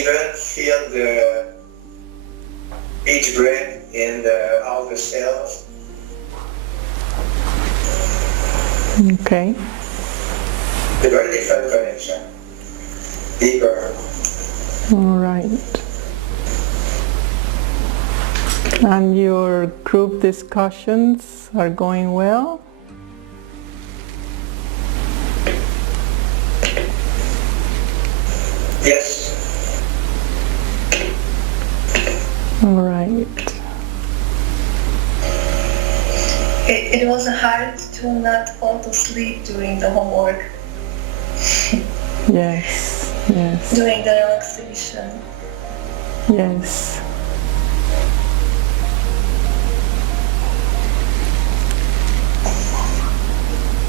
even feel each breath in all the cells. Okay. The very different connection, deeper. All right. And your group discussions are going well? Yes. All right. It was hard to not fall to sleep during the homework. Yes, yes. During the relaxation. Yes.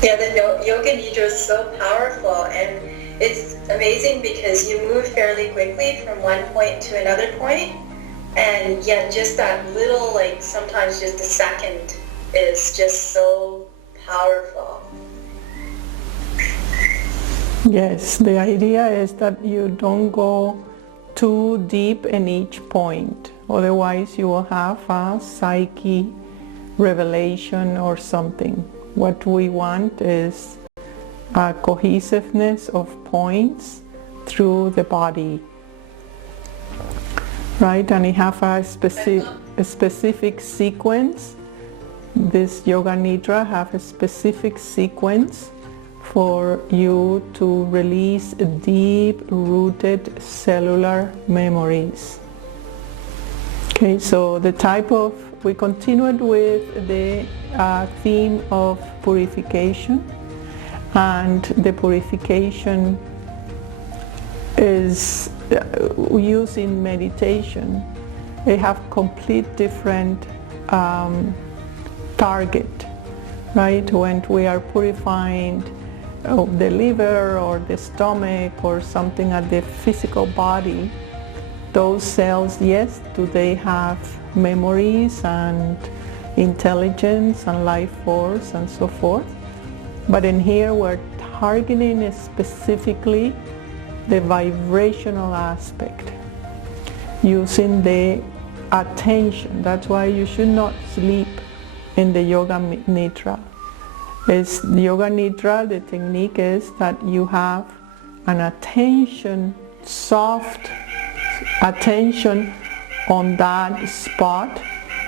Yeah, the yoga nidra is so powerful, and it's amazing because you move fairly quickly from one point to another point, and yet just that little, like sometimes just a second, is just so powerful. Yes, the idea is that you don't go too deep in each point, otherwise you will have a psyche revelation or something. What we want is a cohesiveness of points through the body, right? And it have a specific sequence. This yoga nidra have a specific sequence for you to release deep-rooted cellular memories. Okay, so the type of, we continued with the theme of purification, and the purification is using meditation. They have complete different target, right? When we are purifying the liver or the stomach or something at the physical body, those cells, yes, do they have memories and intelligence and life force and so forth, but in here we're targeting specifically the vibrational aspect using the attention. That's why you should not sleep in the yoga nidra. Is the yoga nidra, the technique is that you have an attention, soft attention on that spot,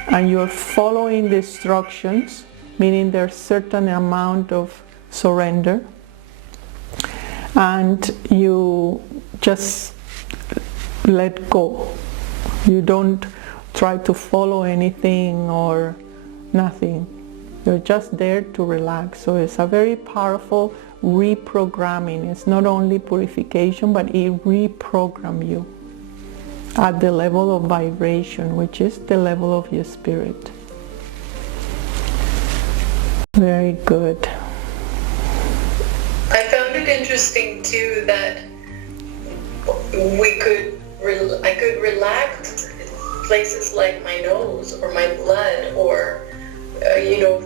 and you're following the instructions, meaning there's certain amount of surrender, and you just let go. You don't try to follow anything or nothing. You're just there to relax. So it's a very powerful reprogramming. It's not only purification, but it reprograms you at the level of vibration, which is the level of your spirit. Very good. I found it interesting too that I could relax places like my nose or my blood or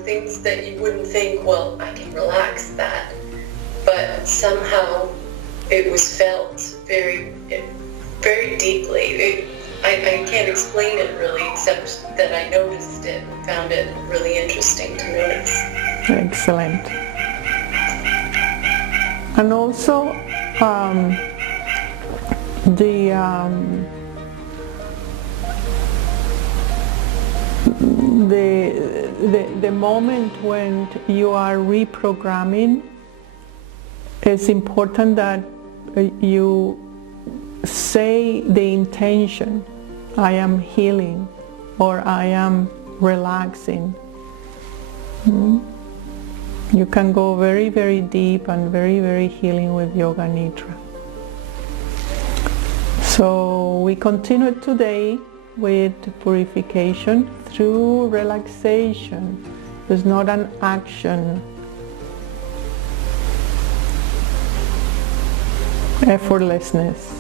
things that you wouldn't think, well, I can relax that, but somehow it was felt very, very deeply. I can't explain it really, except that I noticed it and found it really interesting to notice. Excellent. And also the moment when you are reprogramming, it's important that you say the intention, I am healing or I am relaxing. You can go very, very deep and very, very healing with Yoga Nidra. So we continue today with purification through relaxation. It's not an action. Effortlessness.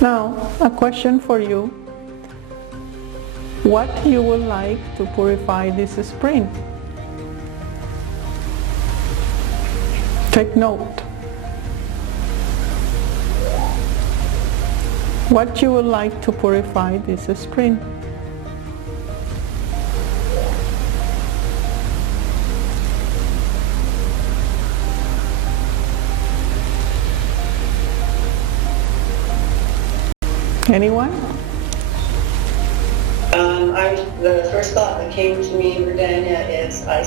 Now, a question for you. What you would like to purify this spring? Take note. What you would like to purify this spring. Anyone? The first thought that came to me, Verdania, is I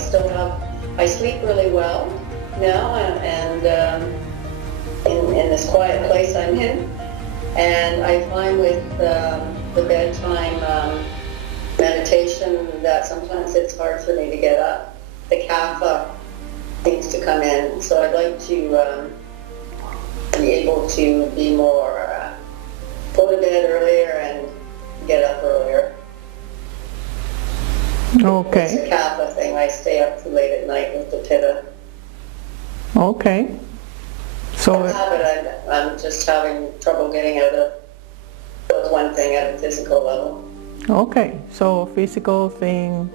sleep really well now, and in this quiet place I'm in, and I find with the bedtime meditation that sometimes it's hard for me to get up. The kapha seems to come in, so I'd like to be able to be more go to bed earlier and get up earlier. Okay. It's a kapha thing. I stay up too late at night with the pitta. Okay. So I'm just having trouble getting out of that's one thing at a physical level. okay. So physical thing.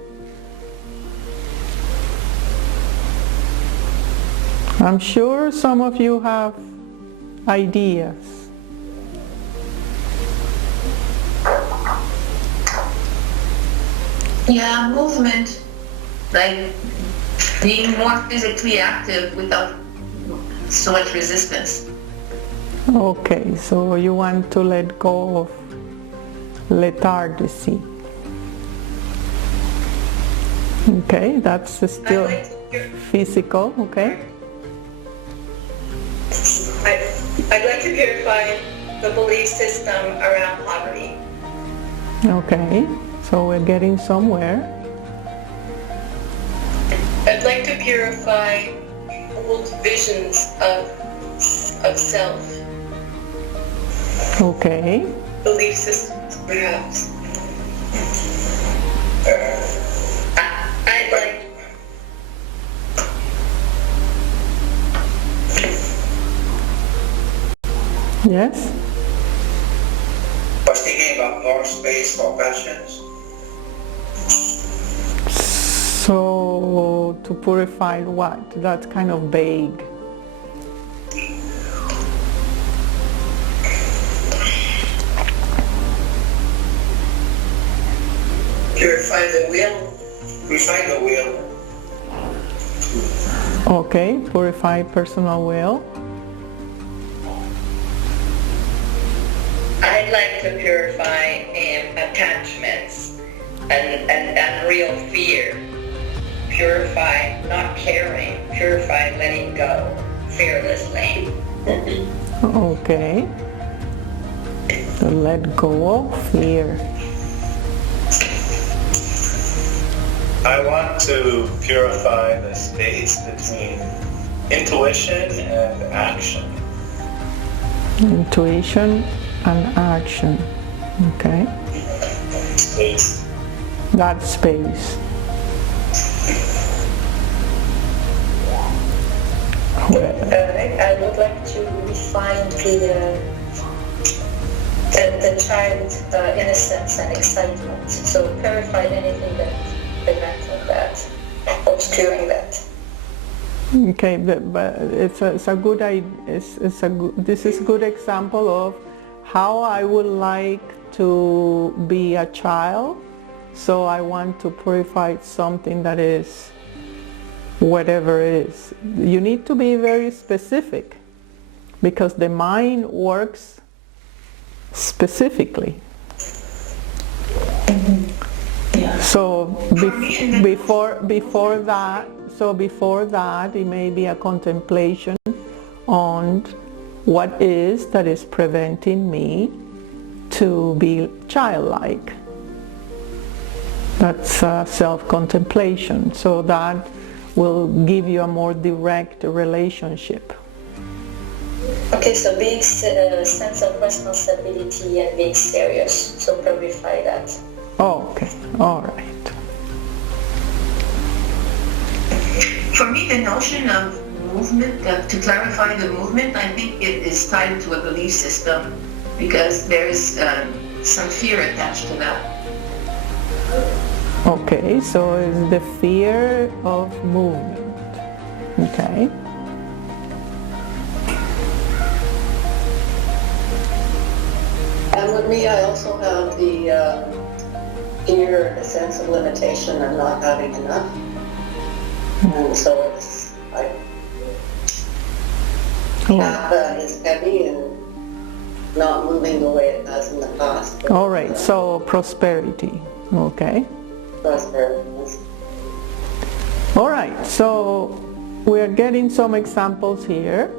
I'm sure some of you have ideas. Yeah, movement, like being more physically active without so much resistance. Okay, so you want to let go of lethargy. Okay, that's still physical, okay? I'd like to purify the belief system around poverty. Okay, so we're getting somewhere. I'd like to purify old visions of self. Okay. Belief systems, perhaps. I'd like... Yes? I was thinking about more space for passions. So to purify what? That's kind of vague. Purify the will. Purify the will. Okay, purify personal will. I'd like to purify attachments and real fear. Purify not caring. Purify letting go fearlessly. Okay. So let go of fear. I want to purify the space between intuition and action. Intuition and action. Okay. Space. That space. I would like to refine the child innocence and excitement. So purify anything that prevents that, obscuring that. Okay, but it's a good idea. This is a good example of how I would like to be a child. So I want to purify something that is whatever it is. You need to be very specific because the mind works specifically. Yeah. So before that, it may be a contemplation on what is that is preventing me to be childlike. That's self-contemplation. So that will give you a more direct relationship. Okay, so big sense of responsibility and being serious. So purify that. Oh, okay, all right. For me, the notion of movement, to clarify the movement, I think it is tied to a belief system because there's some fear attached to that. Okay, so it's the fear of movement. Okay. And with me, I also have the fear, the sense of limitation and not having enough. And so it's heavy and not moving the way it has in the past. All right, so prosperity, okay. Prosperity. All right, so we're getting some examples here.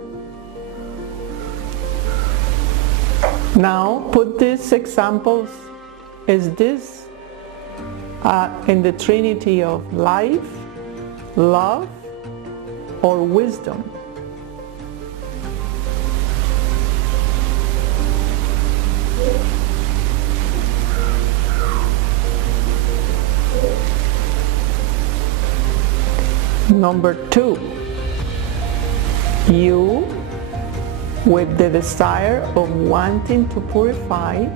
Now, put these examples, is this in the trinity of life, love, or wisdom? Number 2, you, with the desire of wanting to purify,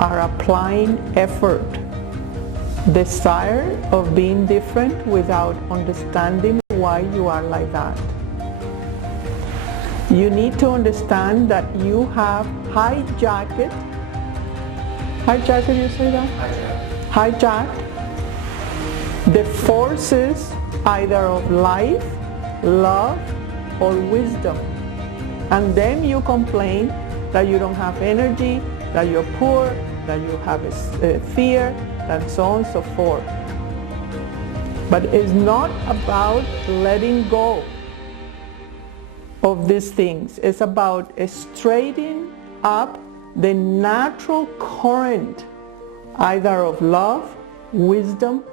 are applying effort. Desire of being different without understanding why you are like that. You need to understand that you have hijacked, you say that? Hijacked the forces either of life, love, or wisdom. And then you complain that you don't have energy, that you're poor, that you have a fear, and so on and so forth. But it's not about letting go of these things. It's about straightening up the natural current either of love, wisdom,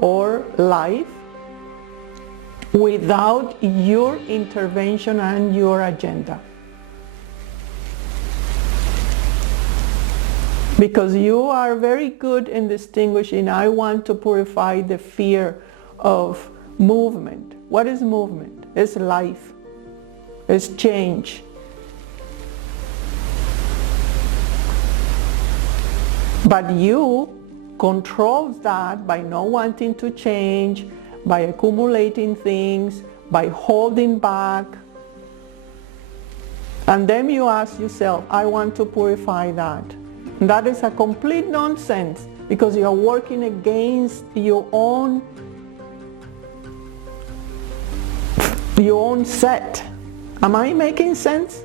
or life without your intervention and your agenda. Because you are very good in distinguishing, I want to purify the fear of movement. What is movement? It's life. It's change. But you controls that by not wanting to change, by accumulating things, by holding back. And then you ask yourself, I want to purify that. And that is a complete nonsense because you are working against your own set. Am I making sense?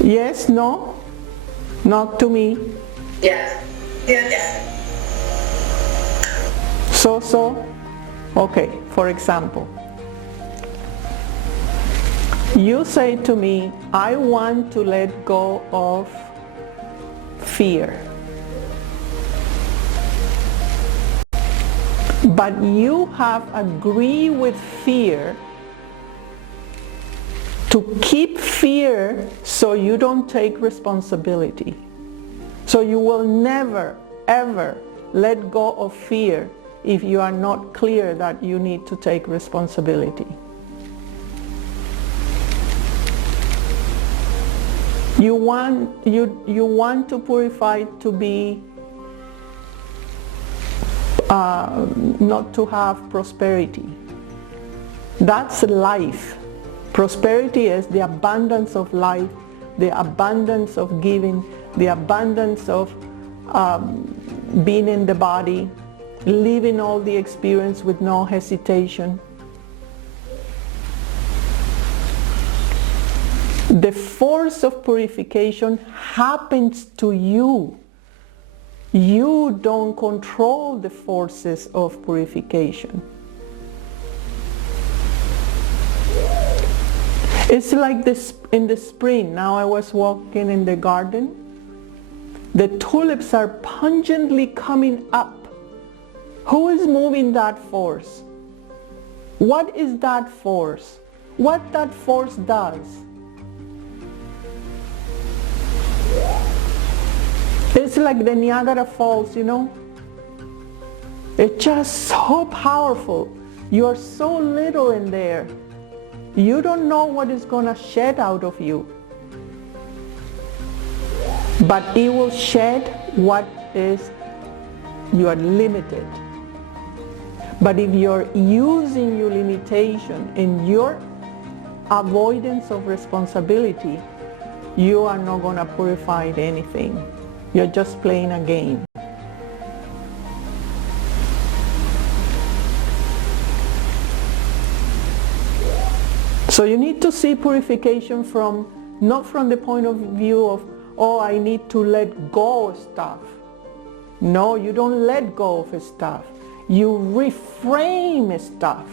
Yes, no? Not to me. Yes. Yes. So? Okay, for example, you say to me, I want to let go of fear. But you have agreed with fear to keep fear so you don't take responsibility. So you will never, ever let go of fear if you are not clear that you need to take responsibility. You want to purify to be not to have prosperity. That's life. Prosperity is the abundance of life, the abundance of giving, the abundance of being in the body, living all the experience with no hesitation. The force of purification happens to you. You don't control the forces of purification. It's like this in the spring. Now I was walking in the garden. The tulips are pungently coming up. Who is moving that force? What is that force? What that force does? It's like the Niagara Falls, you know? It's just so powerful. You are so little in there. You don't know what is going to shed out of you. But it will shed what is, you are limited. But if you're using your limitation in your avoidance of responsibility, you are not going to purify anything. You're just playing a game. So you need to see purification not from the point of view of, oh, I need to let go of stuff. No, you don't let go of stuff. You reframe stuff.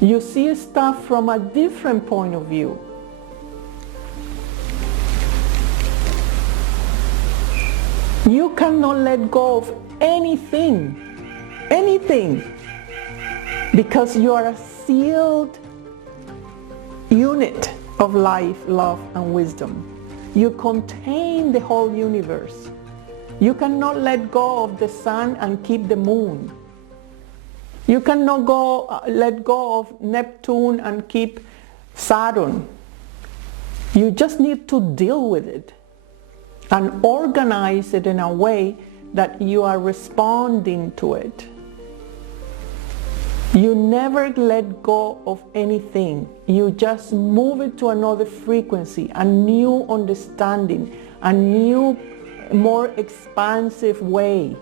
You see stuff from a different point of view. You cannot let go of anything, because you are a sealed unit of life, love, and wisdom. You contain the whole universe. You cannot let go of the sun and keep the moon. You cannot let go of Neptune and keep Saturn. You just need to deal with it and organize it in a way that you are responding to it. You never let go of anything. You just move it to another frequency, a new understanding, a new, more expansive way.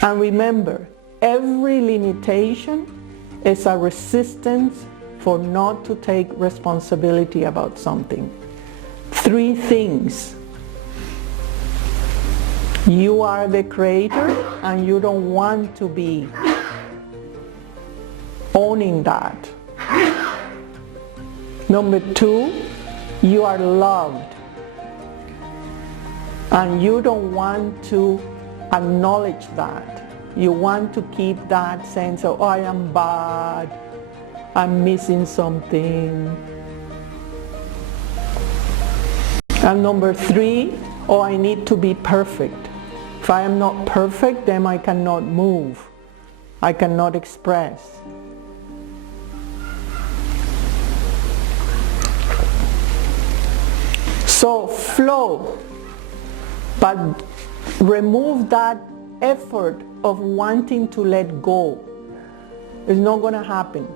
And remember, every limitation is a resistance for not to take responsibility about something. 3 things. You are the creator and you don't want to be owning that. Number 2, you are loved and you don't want to acknowledge that. You want to keep that sense of, oh, I am bad, I'm missing something. And number 3, oh, I need to be perfect. If I am not perfect, then I cannot move. I cannot express. So flow, but remove that effort of wanting to let go. It's not going to happen.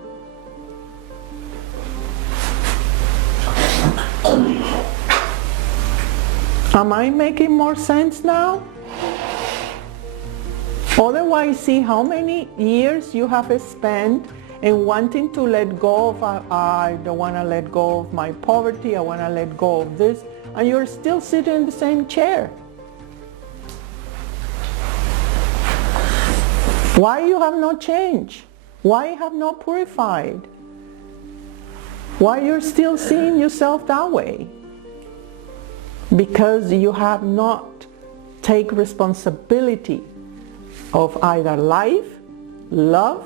Am I making more sense now? Otherwise, see how many years you have spent in wanting to let go of, I don't want to let go of my poverty, I want to let go of this, and you're still sitting in the same chair. Why you have not changed? Why you have not purified? Why you're still seeing yourself that way? Because you have not taken responsibility of either life, love,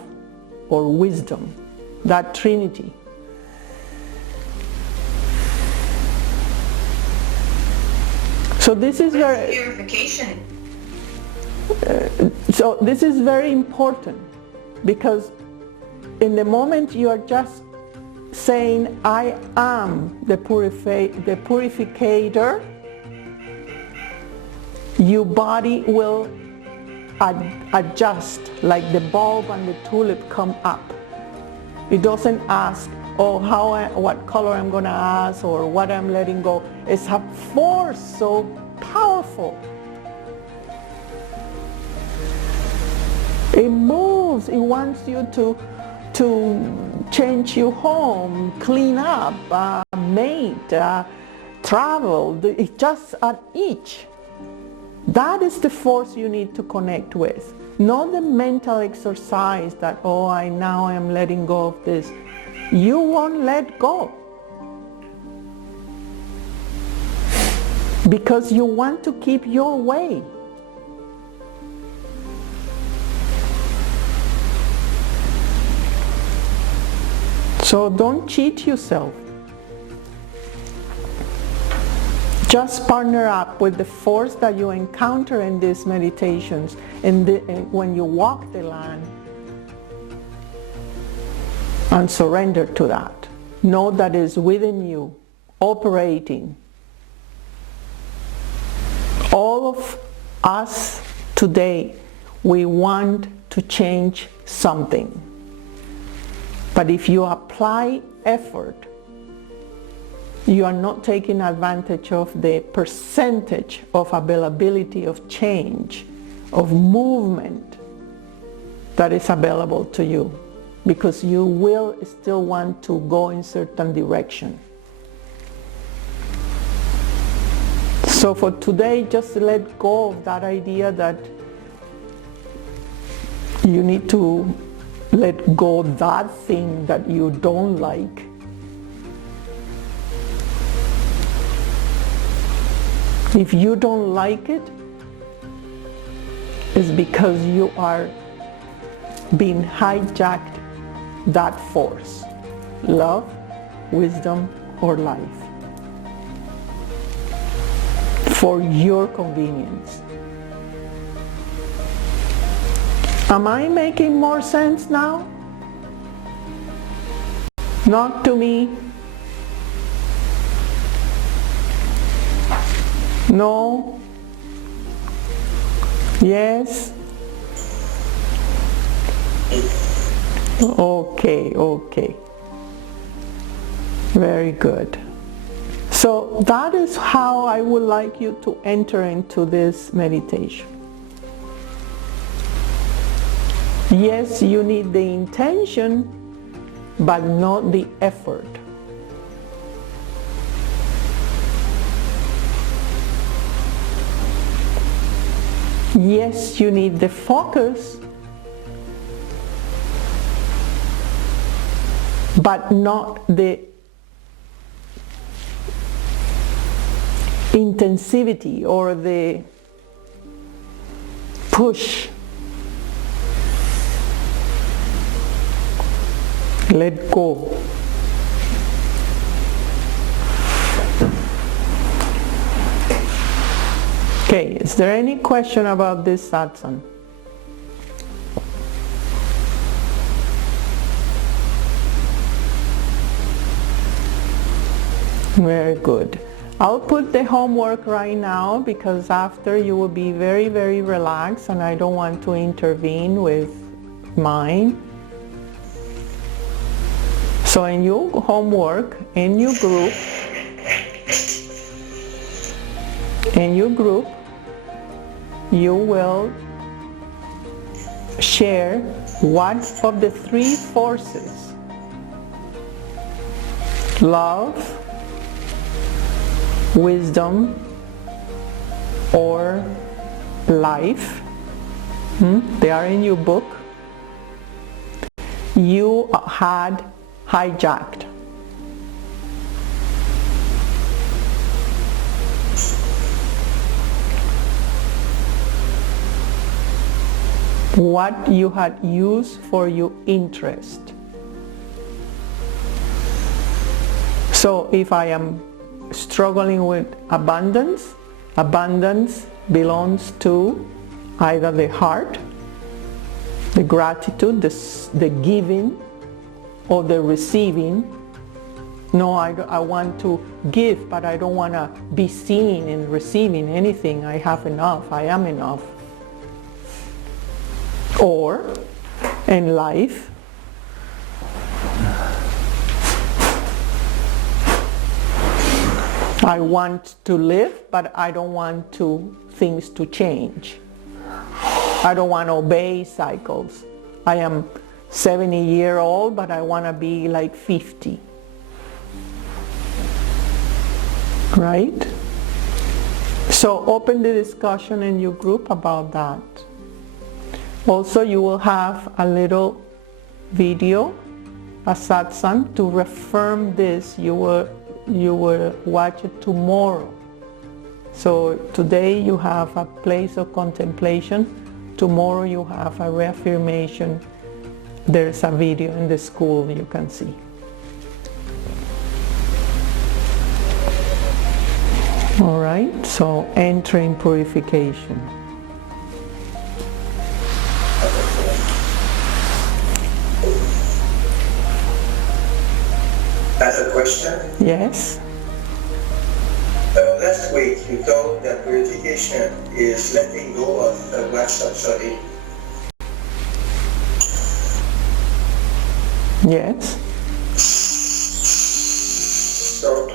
or wisdom, that Trinity. So this is very purification. So this is very important, because in the moment you are just saying, I am the purificator, your body will adjust, like the bulb and the tulip come up. It doesn't ask, oh, what color I'm going to ask or what I'm letting go. It's a force so powerful. It moves. It wants you to change your home, clean up, mate, travel. It's just at each. That is the force you need to connect with, not the mental exercise that, oh, now I am letting go of this. You won't let go because you want to keep your way. So don't cheat yourself. Just partner up with the force that you encounter in these meditations when you walk the land, and surrender to that. Know that it's within you, operating. All of us today, we want to change something. But if you apply effort, you are not taking advantage of the percentage of availability of change, of movement that is available to you, because you will still want to go in certain direction. So for today, just let go of that idea that you need to let go of that thing that you don't like. If you don't like it, it's because you are being hijacked that force, love, wisdom, or life, for your convenience. Am I making more sense now? Not to me. No? Yes? Okay. Very good. So that is how I would like you to enter into this meditation. Yes, you need the intention, but not the effort. Yes, you need the focus, but not the intensivity or the push. Let go. Okay, is there any question about this satsang? Very good. I'll put the homework right now, because after you will be very, very relaxed and I don't want to intervene with mine. So in your homework, in your group, you will share one of the three forces: love, wisdom, or life. They are in your book. You had hijacked. What you had used for your interest. So if I am struggling with abundance, abundance belongs to either the heart, the gratitude, the giving, or the receiving. No, I want to give, but I don't want to be seen in receiving anything. I have enough. I am enough. Or in life, I want to live, but I don't want things to change. I don't want to obey cycles. I am 70-year-old, but I want to be like 50. Right? So open the discussion in your group about that. Also, you will have a little video, a satsang, to reaffirm this. You will watch it tomorrow. So today you have a place of contemplation. Tomorrow you have a reaffirmation. There's a video in the school you can see. All right, so entering purification. As a question? Yes. Last week you told that purification is letting go of wax subsidy. Yes. So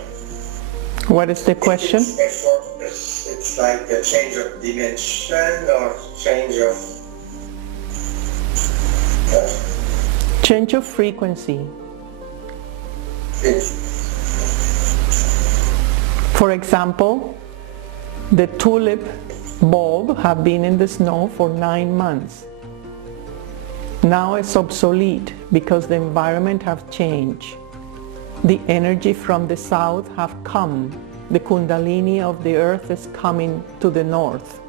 What is the question? It's like a change of dimension or change of... Change of frequency. For example, the tulip bulb have been in the snow for 9 months. Now it's obsolete because the environment have changed. The energy from the south have come. The kundalini of the earth is coming to the north.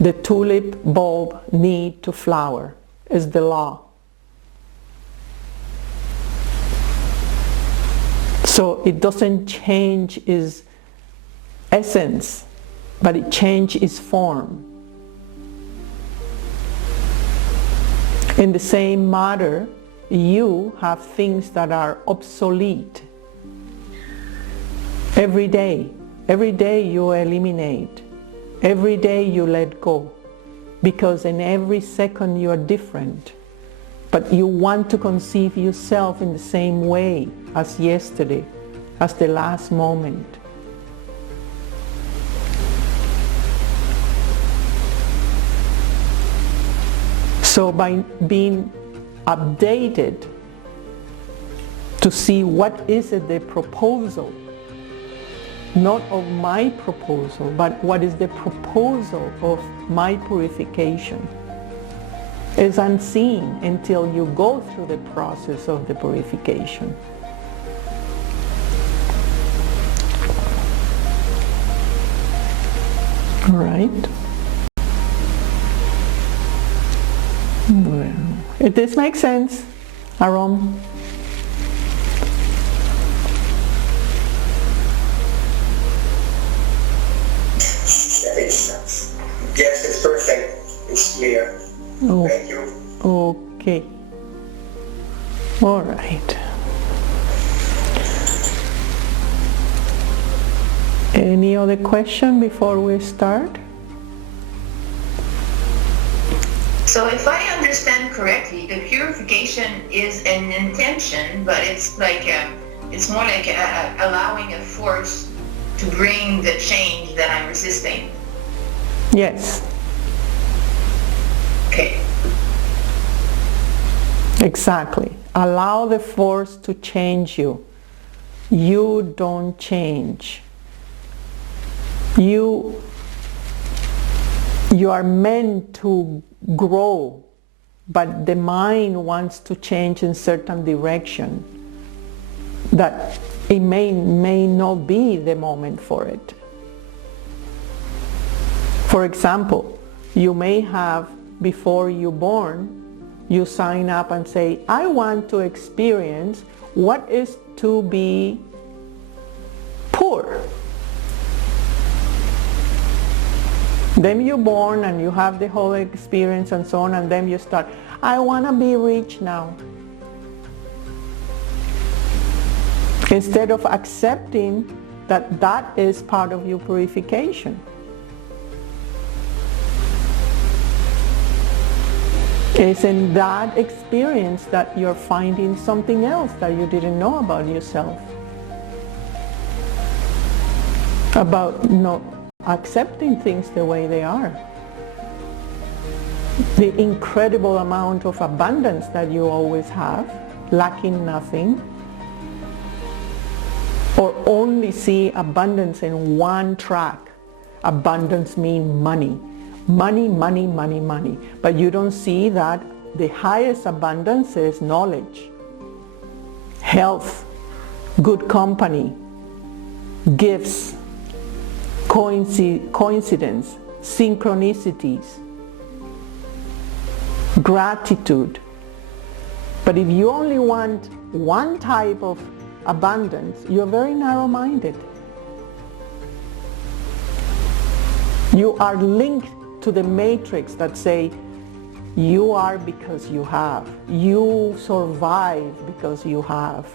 The tulip bulb need to flower, is the law. So it doesn't change its essence, but it changes its form. In the same matter, you have things that are obsolete. Every day you eliminate. Every day you let go. Because in every second you are different. But you want to conceive yourself in the same way as yesterday, as the last moment. So by being updated to see what is it the proposal, not of my proposal, but what is the proposal of my purification, is unseen until you go through the process of the purification. All right. Well, if this makes sense, Aram. Yes, it's perfect. It's clear. Oh, Thank you. okay. All right. Any other question before we start? So if I understand correctly, the purification is an intention, but it's like it's more like allowing a force to bring the change that I'm resisting. Yes. Okay. Exactly. Allow the force to change you. You don't change. You are meant to grow, but the mind wants to change in certain direction that it may not be the moment for it. For example, you may have, before you're born, you sign up and say, I want to experience what is to be poor. Then you're born and you have the whole experience and so on, and then you start, I want to be rich now. Instead of accepting that that is part of your purification. It's in that experience that you're finding something else that you didn't know about yourself. About not accepting things the way they are. The incredible amount of abundance that you always have, lacking nothing. Or only see abundance in one track. Abundance means money. Money, money, money, money. But you don't see that the highest abundance is knowledge, health, good company, gifts, coincidence, synchronicities, gratitude. But if you only want one type of abundance, you're very narrow-minded. You are linked to the matrix that say, you are because you have. You survive because you have.